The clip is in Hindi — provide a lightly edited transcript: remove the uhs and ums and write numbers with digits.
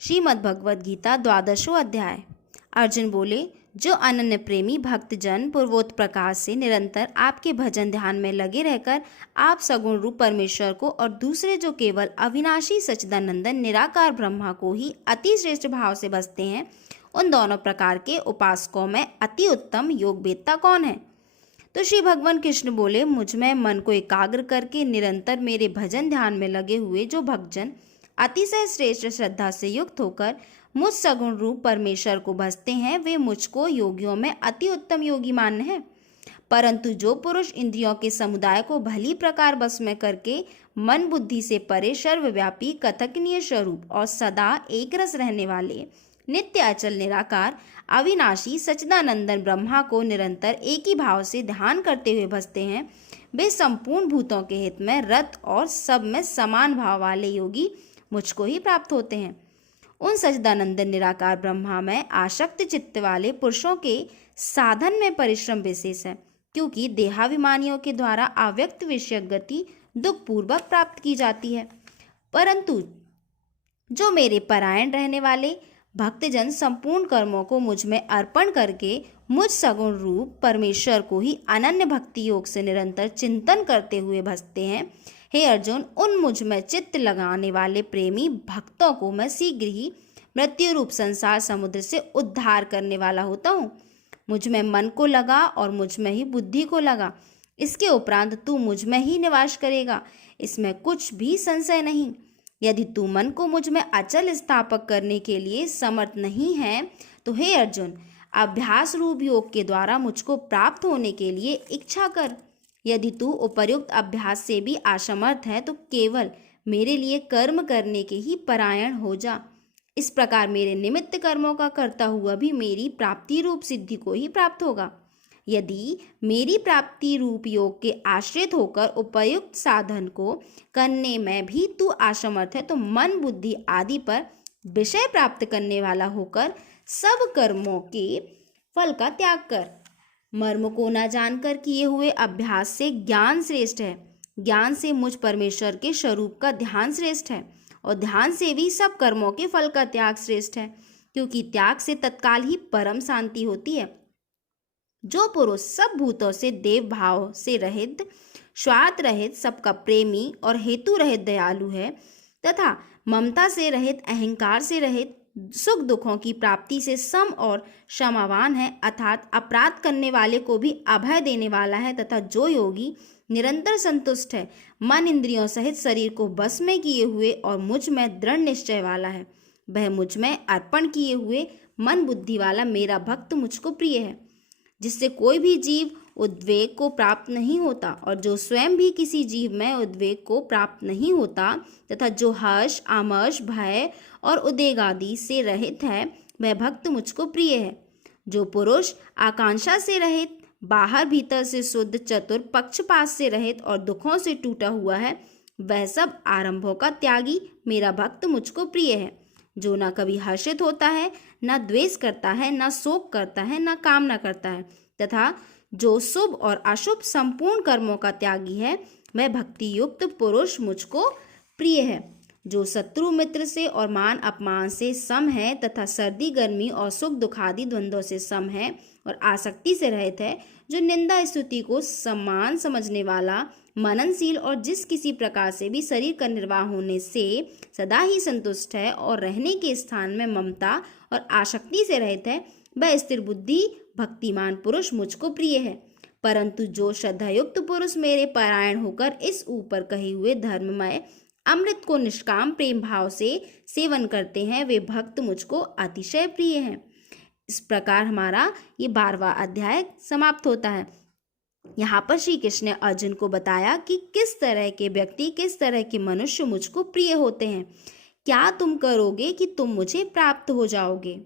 श्रीमद् भगवद गीता 12वां अध्याय। अर्जुन बोले, जो अनन्य प्रेमी भक्तजन पूर्वोक्त प्रकार से निरंतर आपके भजन ध्यान में लगे रहकर आप सगुण रूप परमेश्वर को और दूसरे जो केवल अविनाशी सच्चिदानंदन निराकार ब्रह्मा को ही अति श्रेष्ठ भाव से बसते हैं, उन दोनों प्रकार के उपासकों में अति उत्तम योग वेत्ता कौन है? तो श्री भगवान कृष्ण बोले, मुझ में मन को एकाग्र करके निरंतर मेरे भजन ध्यान में लगे हुए जो भक्तजन अतिशय श्रेष्ठ श्रद्धा से युक्त होकर मुझ सगुण रूप परमेश्वर को भजते हैं, वे मुझको योगियों में अति उत्तम योगी मान्य है। परंतु जो पुरुष इंद्रियों के समुदाय को भली प्रकार बस में करके मन बुद्धि से परे सर्वव्यापी कथकनीय स्वरूप और सदा एक रस रहने वाले नित्य अचल निराकार अविनाशी सच्चिदानंदन ब्रह्मा को निरंतर एक ही भाव से ध्यान करते हुए भजते हैं, वे संपूर्ण भूतों के हित में रत और सब में समान भाव वाले योगी मुझको ही प्राप्त होते हैं। उन सच्चिदानंदन निराकार ब्रह्मा में आसक्त चित्त वाले पुरुषों के साधन में परिश्रम विशेष है, क्योंकि देहाभिमानियों के द्वारा अव्यक्त विषय गति दुख पूर्वक प्राप्त की जाती है। परंतु जो मेरे परायण रहने वाले भक्तजन संपूर्ण कर्मों को मुझ में अर्पण करके मुझ सगुण रूप परमेश्वर को ही अनन्य भक्ति योग से निरंतर चिंतन करते हुए भजते हैं, हे अर्जुन, उन मुझ में चित्त लगाने वाले प्रेमी भक्तों को मैं शीघ्र ही मृत्यु रूप संसार समुद्र से उद्धार करने वाला होता हूँ। मुझ में मन को लगा और मुझ में ही बुद्धि को लगा, इसके उपरांत तू मुझ में ही निवास करेगा, इसमें कुछ भी संशय नहीं। यदि तू मन को मुझ में अचल स्थापक करने के लिए समर्थ नहीं है, तो हे अर्जुन, अभ्यास रूप योग के द्वारा मुझको प्राप्त होने के लिए इच्छा कर। यदि तू उपर्युक्त अभ्यास से भी असमर्थ है, तो केवल मेरे लिए कर्म करने के ही परायण हो जा। इस प्रकार मेरे निमित्त कर्मों का करता हुआ भी मेरी प्राप्ति रूप सिद्धि को ही प्राप्त होगा। यदि मेरी प्राप्ति रूप योग के आश्रित होकर उपयुक्त साधन को करने में भी तू असमर्थ है, तो मन बुद्धि आदि पर विषय प्राप्त करने वाला होकर सब कर्मों के फल का त्याग कर। मर्म को न जानकर किए हुए अभ्यास से ज्ञान श्रेष्ठ है, ज्ञान से मुझ परमेश्वर के स्वरूप का ध्यान श्रेष्ठ है, और ध्यान से भी सब कर्मों के फल का त्याग श्रेष्ठ है, क्योंकि त्याग से तत्काल ही परम शांति होती है। जो पुरुष सब भूतों से देव भाव से रहित, स्वार्थ रहित, सबका प्रेमी और हेतु रहित दयालु है, तथा ममता से रहित, अहंकार से रहित, सुख दुखों की प्राप्ति से सम और क्षमावान है, अर्थात अपराध करने वाले को भी अभय देने वाला है, तथा जो योगी निरंतर संतुष्ट है, मन इंद्रियों सहित शरीर को बस में किए हुए और मुझ में दृढ़ निश्चय वाला है, वह मुझ में अर्पण किए हुए मन बुद्धि वाला मेरा भक्त मुझको प्रिय है, जिससे कोई भी जीव उद्वेग को प्राप्त नहीं होता और जो स्वयं भी किसी जीव में उद्वेग को प्राप्त नहीं होता, तथा जो हर्ष, आमर्ष, भय और उद्वेग आदि से रहित है, वह भक्त मुझको प्रिय है। जो पुरुष आकांक्षा से रहित, बाहर भीतर से शुद्ध, चतुर, पक्षपात से रहित और दुखों से टूटा हुआ है, वह सब आरंभों का त्यागी मेरा भक्त मुझको प्रिय है। जो न कभी हर्षित होता है, न द्वेष करता है, न शोक करता है, न कामना करता है, तथा जो शुभ और अशुभ संपूर्ण कर्मों का त्यागी है, वह भक्ति युक्त पुरुष मुझको प्रिय है। जो शत्रु मित्र से और मान अपमान से सम है, तथा सर्दी गर्मी और सुख दुखादि द्वंद्वों से सम है और आसक्ति से रहित है, जो निंदा स्तुति को सम्मान समझने वाला, मननशील और जिस किसी प्रकार से भी शरीर का निर्वाह होने से सदा ही संतुष्ट है और रहने के स्थान में ममता और आसक्ति से रहित है, वह स्थिर बुद्धि भक्तिमान पुरुष मुझको प्रिय है। परंतु जो श्रद्धायुक्त पुरुष मेरे परायण होकर इस ऊपर कहे हुए धर्ममय अमृत को निष्काम प्रेम भाव से सेवन करते हैं, वे भक्त मुझको अतिशय प्रिय हैं। इस प्रकार हमारा ये 12वां अध्याय समाप्त होता है। यहाँ पर श्री कृष्ण ने अर्जुन को बताया कि किस तरह के व्यक्ति, किस तरह के मनुष्य मुझको प्रिय होते हैं। क्या तुम करोगे कि तुम मुझे प्राप्त हो जाओगे।